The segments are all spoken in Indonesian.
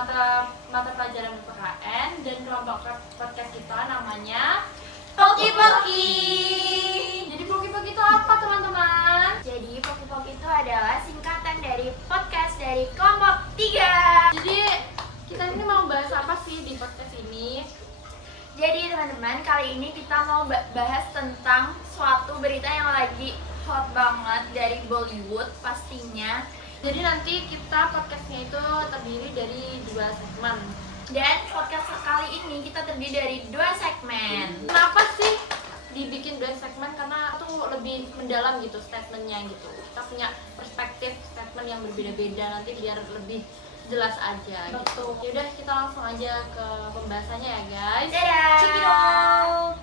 mata pelajaran PPKN dan kelompok podcast kita namanya Poki-Poki. Jadi Poki-Poki itu apa teman-teman? Jadi Poki-Poki itu adalah singkatan dari podcast dari kelompok 3. Jadi kita ini mau bahas apa sih di podcast ini? Jadi teman-teman, kali ini kita mau bahas tentang suatu berita yang lagi hot banget dari Bollywood pastinya. Jadi nanti kita podcastnya itu terdiri dari 2 segmen. Dan podcast kali ini kita terdiri dari 2 segmen. Kenapa sih dibikin 2 segmen? Karena itu lebih mendalam gitu statementnya gitu. Kita punya perspektif statement yang berbeda-beda, nanti biar lebih jelas aja gitu. Yaudah kita langsung aja ke pembahasannya ya guys. Dadah! Check it out!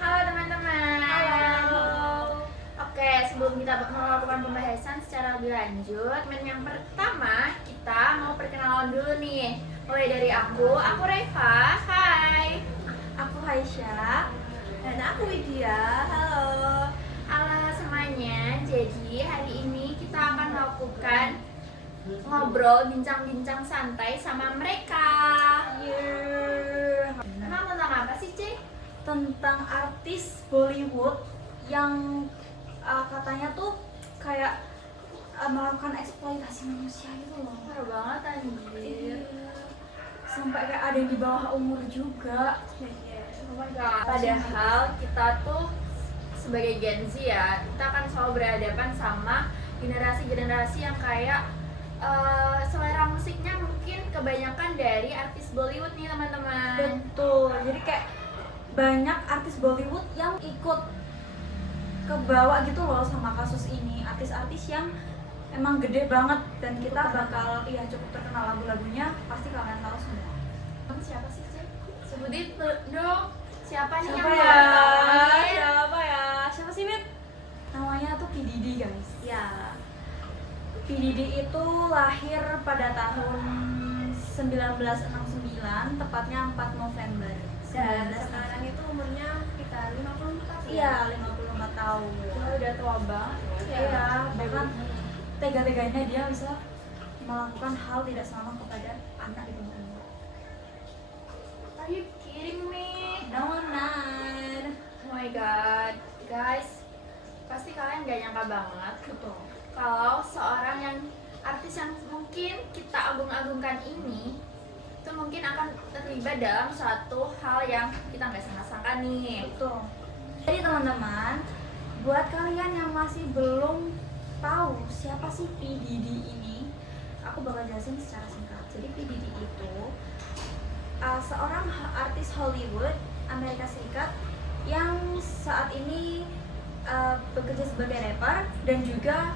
Halo teman-teman. Halo. Oke, sebelum kita melakukan pembahasan secara lebih lanjut, segmen yang pertama kita mau perkenalan dulu nih. Mulai dari aku Reva. Hai. Aku Haisha dan aku Widya. Halo. Halo semuanya. Jadi hari ini kita akan melakukan ngobrol, bincang-bincang santai sama mereka. Emang tentang apa sih, Cik? Tentang artis Bollywood yang katanya tuh kayak melakukan eksploitasi manusia gitu loh. Parah banget anjir. Sampai kayak ada yang di bawah umur juga. Oh my god. Padahal kita tuh sebagai Gen Z ya, kita akan selalu berhadapan sama generasi-generasi yang kayak selera musiknya mungkin kebanyakan dari artis Bollywood nih teman-teman. Betul. Jadi kayak banyak artis Bollywood yang ikut kebawa gitu loh sama kasus ini. Artis-artis yang emang gede banget dan kita bakal cukup terkenal lagu-lagunya, pasti kalian tahu semua. Kamu siapa sih, Cik? Sebutin dong. Siapa nih yang Siapa mau ya? kenalin? Siapa ya? Siapa sih, Mit? Namanya tuh P Diddy, guys. Ya. P Diddy itu lahir pada tahun 1969, tepatnya 4 November. Dan sekarang itu umurnya sekitar 54 Iya, 54 tahun. Udah tua banget. Iya, bahkan tega-teganya dia bisa melakukan hal tidak selamat kepada anak di bawah umur. Are you kidding me? No, I'm not. Oh my god, guys, pasti kalian gak nyangka banget Betul. kalau seorang yang artis yang mungkin kita agung-agungkan ini itu mungkin akan terlibat dalam suatu hal yang kita nggak sangka-sangka nih. Betul. Jadi teman-teman, buat kalian yang masih belum tahu siapa sih P Diddy ini, aku bakal jelasin secara singkat. Jadi P Diddy itu seorang artis Hollywood Amerika Serikat yang saat ini bekerja sebagai rapper dan juga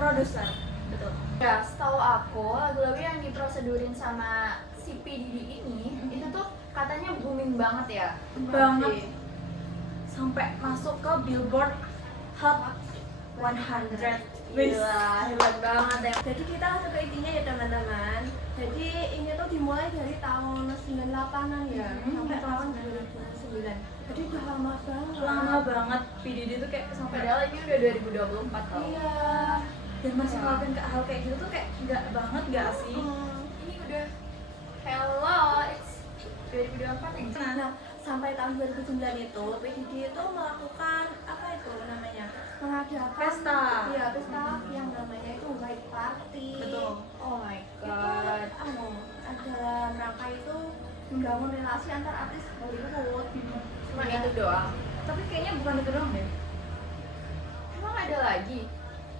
produser. Betul. Ya, setahu aku lagu-lagu yang diprosedurin sama si P Diddy ini itu tuh katanya booming banget ya. Banget. Sampai masuk ke Billboard Hot 100. Gila, hebat banget ya. Jadi kita langsung ke intinya ya teman-teman. Jadi ini tuh dimulai dari tahun 98-an ya sampai tahun 2009. Jadi udah lama banget. Lama banget. P Diddy tuh kayak sampai Padahal ini udah 2024 tau. Iya. dan masih ngelakuin hal kayak gitu tuh kayak enggak banget gak sih? Ini udah hello, it's 2024 nih. Nah, sampai tahun 2009 itu P Diddy itu melakukan apa itu namanya? Mengadakan Pesta. Iya, pesta yang namanya itu white party. Betul. Oh my Itu god. ada rangka itu membangun relasi antar artis Bollywood. Cuma itu doang. Tapi kayaknya bukan itu doang deh. Emang ada lagi?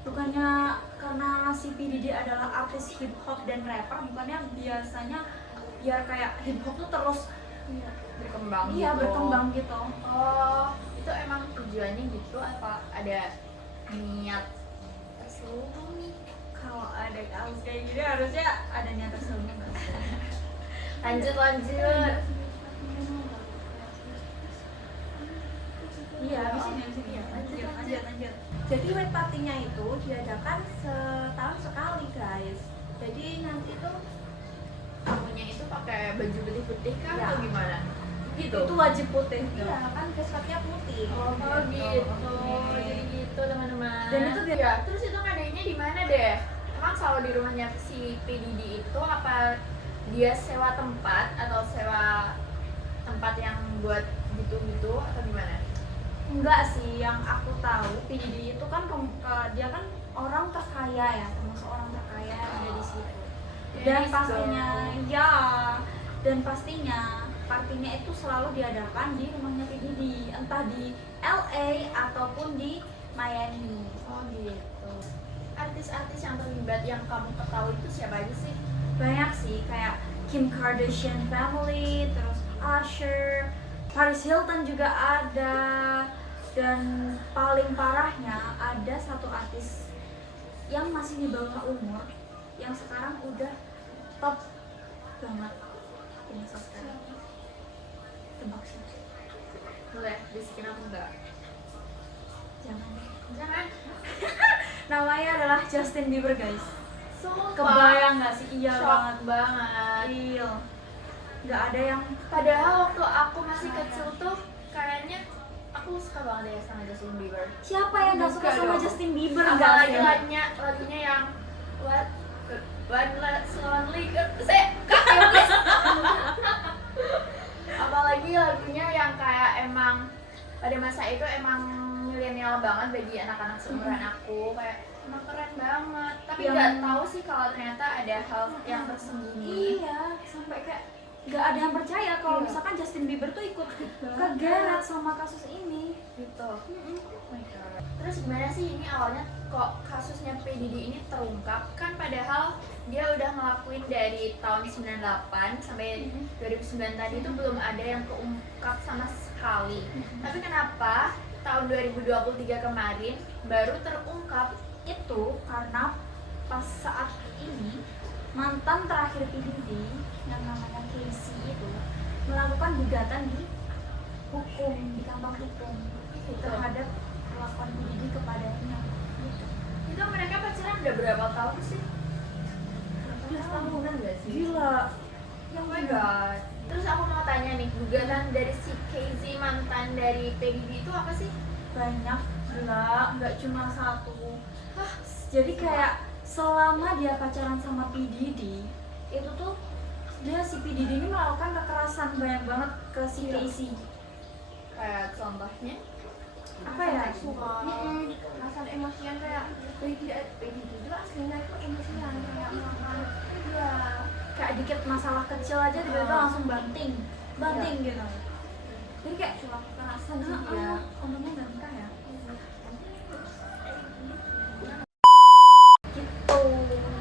Bukannya karena si P Diddy adalah artis hip hop dan rapper, bukannya biasanya biar kayak hip hop tuh terus Berkembang iya gitu. berkembang gitu. Oh, itu emang tujuannya gitu apa ada niat terselubung nih? Kalau ada kasus kayak gini harusnya ada niat terselubung. Lanjut. Iya, di sini ya. Lanjut. Jadi white party-nya itu diadakan setahun sekali guys. Jadi nanti tuh Kamunya itu pakai baju putih-putih kan Ya. atau gimana? Gitu. Itu wajib putih. iya kan dress-nya putih. Oh gitu. Oke. Jadi gitu teman-teman. Dan itu ya, terus itu ngadainnya di mana deh? emang selalu di rumahnya si P Diddy itu apa dia sewa tempat atau sewa tempat yang buat gitu-gitu atau gimana? Enggak sih, yang aku tahu P Diddy itu kan dia kan orang terkaya ya, termasuk orang terkaya yang ada di situ. Dan Yes, pastinya dong. ya, dan pastinya partinya itu selalu diadakan di rumahnya P Diddy, entah di LA ataupun di Miami. Oh gitu. Artis-artis yang terlibat yang kamu ketahui itu siapa aja sih? Banyak sih, kayak Kim Kardashian family, terus Usher, Paris Hilton juga ada, dan paling parahnya ada satu artis yang masih di bawah umur yang sekarang udah top banget ini sekarang. Tebak sih. Boleh bisikin aku enggak? Jangan deh. Jangan. Namanya adalah Justin Bieber, guys. Sumpah. Kebayang nggak sih? Iya Shock banget. banget. Iya. Nggak ada yang Padahal waktu aku masih kecil tuh kayaknya aku suka banget ya sama Justin Bieber. siapa yang nggak suka Enggak sama dong. Justin Bieber? Apalagi Nggak sih? lagunya yang One Last Lonely saya kak ya please. Apalagi lagunya yang kayak emang pada masa itu emang milenial banget bagi anak-anak seumuran aku, kayak emang keren banget. Tapi Yang- nggak tahu sih kalau ternyata ada hal yang tersembunyi. Iya, sampai kayak nggak ada yang percaya kalau Iya. misalkan Justin Bieber tuh ikut Banget. kegeret sama kasus ini. Gitu. Oh my God. Terus gimana sih ini awalnya kok kasusnya P Diddy ini terungkap? Kan padahal dia udah ngelakuin dari tahun 98 sampai 2009 tadi itu belum ada yang keungkap sama sekali. Tapi kenapa tahun 2023 kemarin baru terungkap? Itu karena pas saat ini mantan terakhir P Diddy yang namanya Casey itu melakukan gugatan di hukum, di kantor hukum terhadap perlakuan P Diddy kepadanya. Gitu. Itu mereka pacaran udah berapa tahun sih? 11 tahunan gak sih? Gila. Oh my God. Terus aku mau tanya nih, gugatan dari si Casey mantan dari P Diddy itu apa sih? Banyak, gila, nggak cuma satu. Jadi kayak selama dia pacaran sama P Diddy itu tuh dia si P Diddy ini melakukan kekerasan banyak banget ke si Iya. Casey. Kayak contohnya? Apa ya? Seksual, perasaan emosian kayak P Diddy itu aslinya itu emosian kayak melakukan ya Kayak dikit masalah kecil aja tiba-tiba langsung banting gitu. Jadi kayak suatu kekerasan sih dia. ya, untungnya nggak nikah ya. Gitu.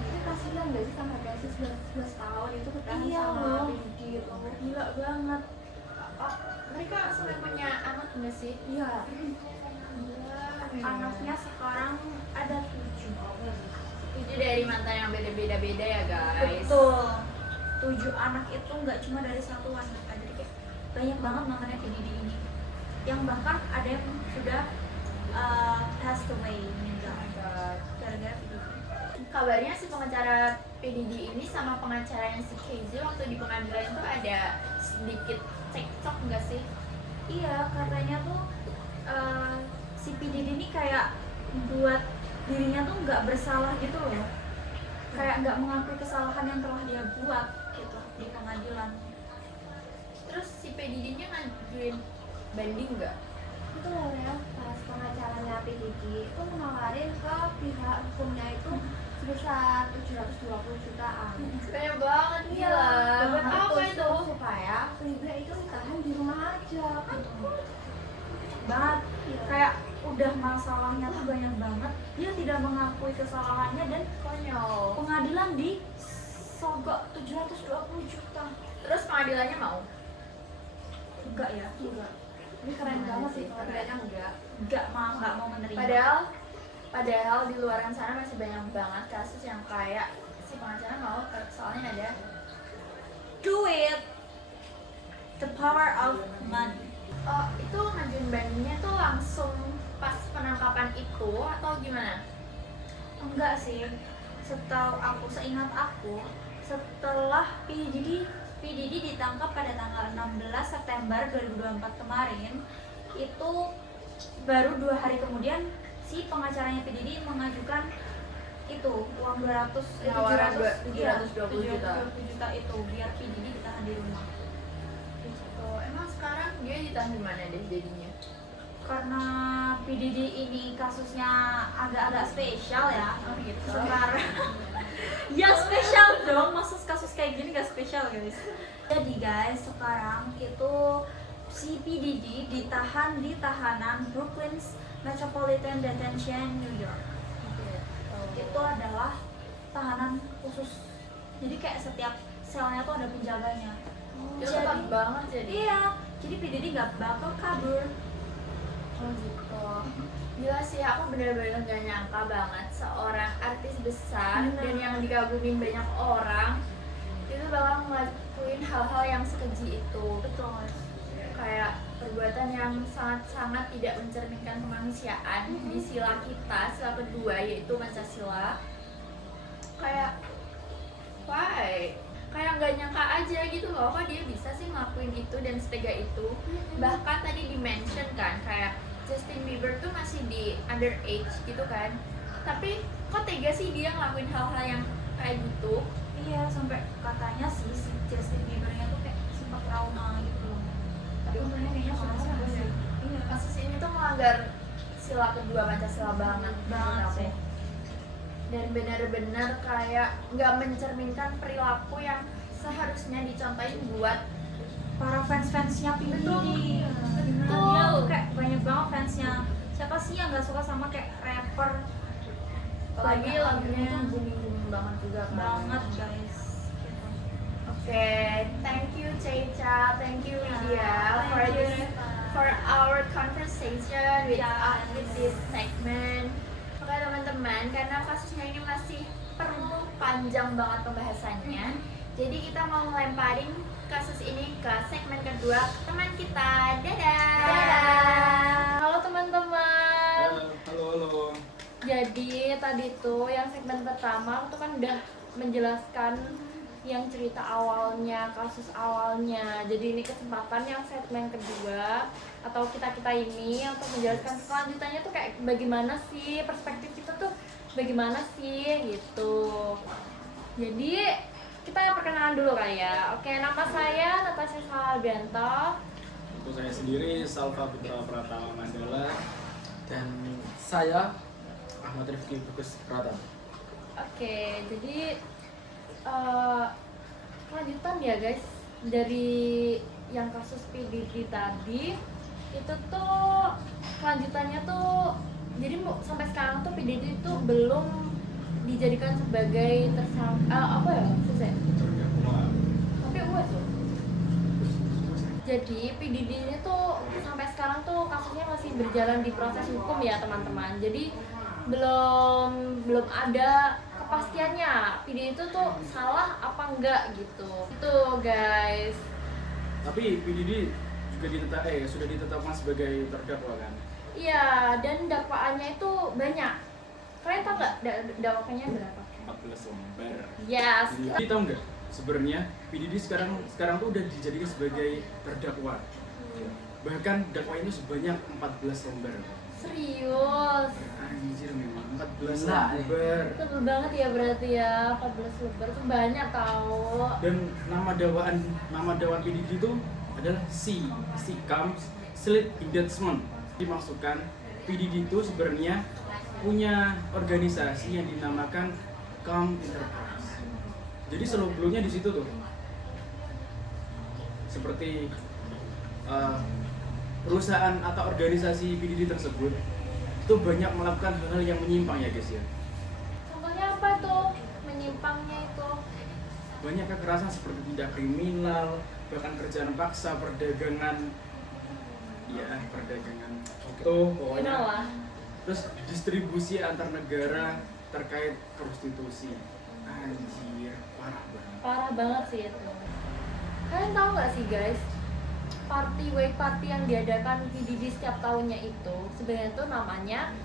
Ini kasihan gak sih sama Casey 11 tahun itu bertahan Iya, sama loh. P Diddy itu. Gila banget. Oh, mereka sampai punya anak nggak sih? Iya. Anaknya sekarang ada 7. Itu dari mantan yang beda-beda ya guys. Betul. 7 anak itu nggak cuma dari satu wanita, jadi kayak banyak banget mantannya P Diddy ini. Yang bahkan ada yang sudah passed away, meninggal gara-gara P Diddy. Kabarnya si pengacara P Diddy ini sama pengacaranya si Casey waktu di pengadilan itu ada sedikit cekcok nggak sih? Iya, katanya tuh si P Diddy ini kayak buat dirinya tuh nggak bersalah gitu loh, kayak nggak mengakui kesalahan yang telah dia buat gitu di pengadilan. Terus si P Diddy-nya ngajuin banding nggak? Itu loh ya, pas pengacaranya P Diddy itu menawarin ke pihak hukumnya itu sebesar 720 jutaan. Banyak banget gila. Buat apa itu? Supaya P Diddy itu ditahan di rumah aja kan. Banget, kayak udah masalahnya tuh banyak banget, dia tidak mengakui kesalahannya dan Konyol. pengadilan di sogok 720 juta. Terus pengadilannya mau? Enggak ya? Enggak. Ini keren banget sih kalau Keren. enggak. Nggak mau menerima. Padahal di luar sana masih banyak banget kasus yang kayak si pengacara mau, soalnya ada do it, the power of money. oh itu ngajuin bandingnya tuh langsung pas penangkapan itu atau gimana? Enggak sih, seingat aku setelah P Diddy ditangkap pada tanggal 16 September 2024 kemarin, itu baru 2 hari kemudian si pengacaranya P Diddy mengajukan itu uang 200 Tawaran 720 juta. juta itu biar PDD ditahan di rumah. Gitu. Emang sekarang dia ditahan di mana deh jadinya? Karena PDD ini kasusnya agak-agak spesial ya. Oh gitu. Sekarang ya spesial dong, maksud kasus kayak gini gak spesial guys. Jadi guys, sekarang itu si PDD ditahan di tahanan Brooklyn's Metropolitan Detention, New York. Itu adalah tahanan khusus. Jadi kayak setiap selnya tuh ada penjaganya. Dia ketat banget jadi. Iya, jadi PDD nggak bakal kabur. Oh gitu. Gila sih, aku bener-bener gak nyangka banget seorang artis besar dan yang dikagumin banyak orang itu bakal ngelakuin hal-hal yang sekeji itu. Betul. Kayak perbuatan yang sangat-sangat tidak mencerminkan kemanusiaan di sila kita, sila kedua yaitu Pancasila. Kayak why? Kayak nggak nyangka aja gitu loh, kok dia bisa sih ngelakuin itu dan setega itu. Bahkan tadi di-mention kan kayak Justin Bieber tuh masih di underage gitu kan, tapi kok tega sih dia ngelakuin hal-hal yang kayak gitu. Iya, sampai katanya sih si Justin Bieber-nya tuh kayak sempat trauma gitu loh. Tapi untungnya kayaknya sudah sembuh sih. Iya, Kasus ini tuh melanggar sila kedua Pancasila banget banget menurut aku. sih. Dan benar-benar kayak nggak mencerminkan perilaku yang seharusnya dicontohin buat Para fans-fansnya PDD. Betul. Dia tuh kayak banyak banget fansnya. Siapa sih yang nggak suka sama kayak rapper? apalagi Banyak lagunya lagunya. tuh booming banget juga kan. Banget guys. Oke, thank you Ceica, thank you Lydia Thank for you, this Reva. for our conversation with Yeah. with this segment. Oke teman-teman, karena kasusnya ini masih perlu panjang banget pembahasannya, jadi kita mau ngelemparin kasus ini ke segmen kedua teman kita. Dadah. Dadah. Halo teman-teman. Halo. Jadi tadi tuh yang segmen pertama tuh kan udah menjelaskan yang cerita awalnya, kasus awalnya. Jadi ini kesempatan yang segmen kedua atau kita ini untuk menjelaskan kelanjutannya tuh kayak bagaimana sih perspektif kita tuh bagaimana sih gitu. Jadi kita perkenalan dulu kali ya. Oke, nama saya Natasha Salbianto. Untuk saya sendiri Salva Putra Pratama Mandala dan saya Ahmad Rifki Bukus Pratama. Oke, jadi kelanjutan ya guys dari yang kasus PDD tadi itu tuh kelanjutannya tuh jadi sampai sekarang tuh PDD itu belum dijadikan sebagai tersangka apa ya selesai tapi UAS loh. Jadi PDD ini tuh sampai sekarang tuh kasusnya masih berjalan di proses hukum ya teman-teman. Jadi belum ada kepastiannya PDD itu tuh salah apa enggak gitu. Itu guys. Tapi PDD juga sudah ditetapkan sebagai terdakwa kan? Iya, dan dakwaannya itu banyak. Kalian tau nggak dakwaannya berapa? 14 lembar. Yes. Jadi tahu nggak sebenarnya PDD sekarang tuh udah dijadikan sebagai terdakwa. Bahkan dakwa itu sebanyak 14 lembar. Serius. Anjir memang 14 Nah, lembar. Tebel banget ya berarti ya, 14 lembar itu banyak tau. Dan nama dakwaan PDD itu adalah Sikam Slip Indictment. Dimaksudkan PDD itu sebenarnya punya organisasi yang dinamakan Calm Enterprise. Jadi sebelumnya di situ tuh seperti perusahaan atau organisasi PDD tersebut itu banyak melakukan hal-hal yang menyimpang ya guys ya. Contohnya apa tuh? Menyimpangnya itu. Banyak kekerasan seperti tindak kriminal, bahkan kerjaan paksa, perdagangan, tuh pokoknya. lah. Terus distribusi antar negara terkait prostitusi. Anjir, parah banget. Parah banget sih itu. Kalian tahu nggak sih guys? White party yang diadakan PDD setiap tahunnya itu sebenarnya tuh namanya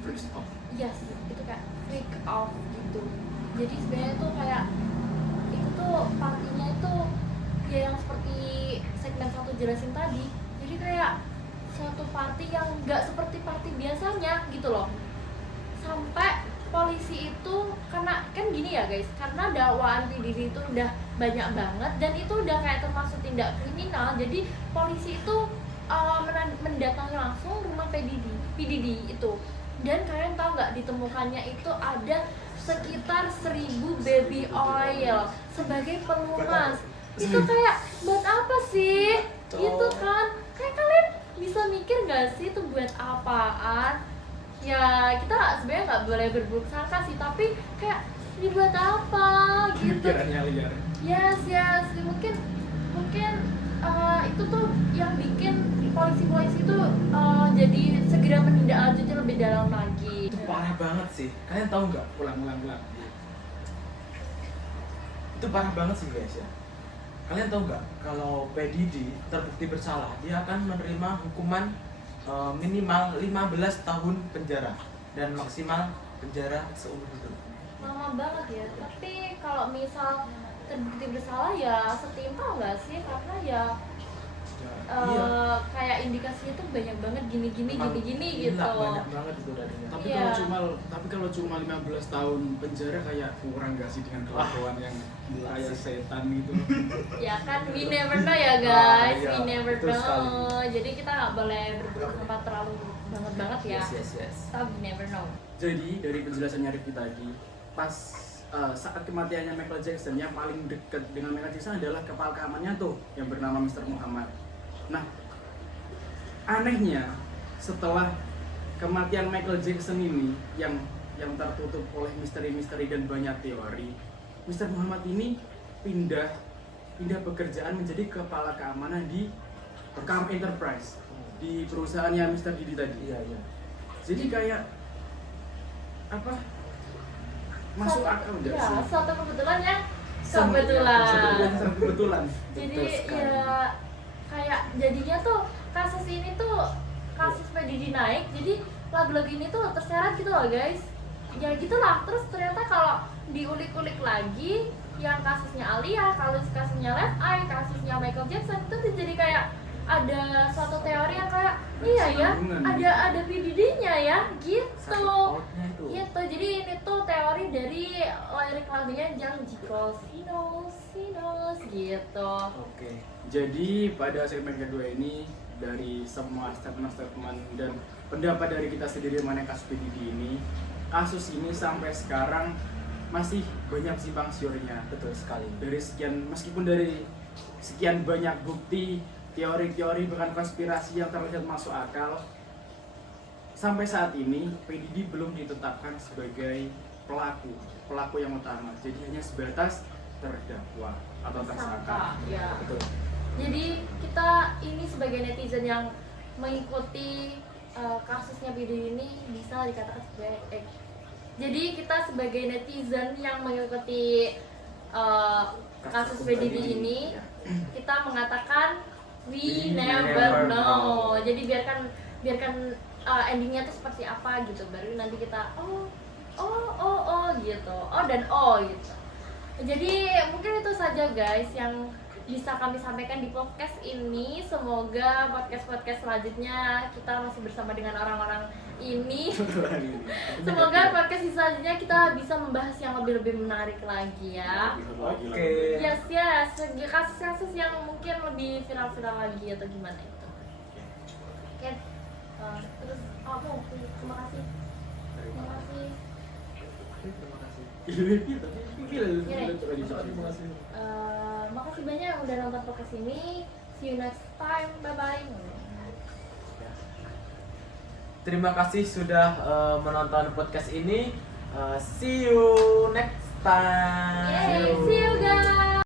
First off, yes, itu kayak freak off gitu. Jadi sebenarnya tuh kayak itu tuh partinya itu ya yang seperti segmen 1 jelasin tadi. Jadi kayak suatu party yang nggak seperti party biasanya gitu loh. Sampai polisi itu karena kan gini ya guys, karena dakwaan PDD itu udah banyak banget dan itu udah kayak termasuk tindak kriminal, jadi polisi itu mendatangi langsung rumah PDD itu. Dan kalian tahu nggak, ditemukannya itu ada sekitar 1000 baby oil sebagai pelumas. Itu kayak buat apa sih? Gitu kan? Kayak kalian bisa mikir nggak sih itu buat apaan? Ya kita sebenarnya nggak boleh berburuk sangka sih, tapi kayak dibuat apa gitu. Pikirannya liar. Yes, mungkin itu tuh yang bikin polisi itu jadi segera menindaklanjuti lebih dalam lagi. Itu parah banget sih. Kalian tahu nggak? Pulang. Itu parah banget sih guys ya. Kalian tahu nggak kalau PDD terbukti bersalah, dia akan menerima hukuman minimal 15 tahun penjara dan maksimal penjara seumur hidup. Lama banget ya, tapi kalau misal terbukti bersalah ya setimpal nggak sih? Karena ya Iya. kayak indikasinya tuh banyak banget gini Emang gitu. gila, banyak banget itu tadinya. Tapi Iya. kalau cuma 15 tahun penjara kayak kurang gak sih dengan kelakuan yang kayak setan gitu. Ya kan, we never know ya guys, iya, we never betul know. sekali. Jadi kita nggak boleh berburuk sangka terlalu banget ya. Yes. Kita we never know. Jadi dari penjelasannya Rifki tadi, pas saat kematiannya Michael Jackson, yang paling dekat dengan Michael Jackson adalah kepala keamanannya tuh yang bernama Mr. Muhammad. Nah, anehnya setelah kematian Michael Jackson ini yang tertutup oleh misteri-misteri dan banyak teori, Mr. Muhammad ini pindah pekerjaan menjadi kepala keamanan di Camp Enterprise, di perusahaannya Mr. Didi tadi. Iya. Jadi kayak apa? Masuk akal enggak sih? Ya, suatu kebetulan yang Kebetulan. Jadi Betul sekali. ya kayak jadinya tuh kasus ini tuh kasus PDD naik, jadi lagu-lagu ini tuh terseret gitu loh guys. Ya gitulah, terus ternyata kalau diulik-ulik lagi yang kasusnya Alia, kasusnya Left Eye, kasusnya Michael Jackson itu tuh jadi kayak ada suatu teori yang kayak iya ya, ada PDD-nya ya gitu. Outnya itu. Gitu, jadi ini tuh teori dari lirik lagunya Jang Jiko Sinos gitu. Oke. Jadi pada segmen kedua ini, dari semua statement dan pendapat dari kita sendiri mengenai kasus PDD ini, kasus ini sampai sekarang masih banyak simpang siurnya. Betul sekali. Meskipun dari sekian banyak bukti, teori-teori bahkan konspirasi yang terlihat masuk akal, sampai saat ini PDD belum ditetapkan sebagai pelaku yang utama. Jadi hanya sebatas terdakwa atau tersangka. Ya. Betul. Jadi kita ini sebagai netizen yang mengikuti kasusnya PDD ini bisa dikatakan sebagai jadi kita sebagai netizen yang mengikuti kasus PDD ini, kita mengatakan we never know. Jadi biarkan endingnya tuh seperti apa gitu, baru nanti kita oh gitu, dan gitu. Jadi mungkin itu saja guys yang bisa kami sampaikan di podcast ini. Semoga podcast selanjutnya kita masih bersama dengan orang-orang ini. Semoga podcast selanjutnya kita bisa membahas yang lebih menarik lagi ya. Oke. Yes, kasus-kasus yang mungkin lebih viral lagi atau gimana itu. Oke. Terus terima kasih. Makasih banyak yang udah nonton podcast ini. See you next time. Bye-bye. Terima kasih sudah menonton podcast ini. See you next time. Yay, see you guys.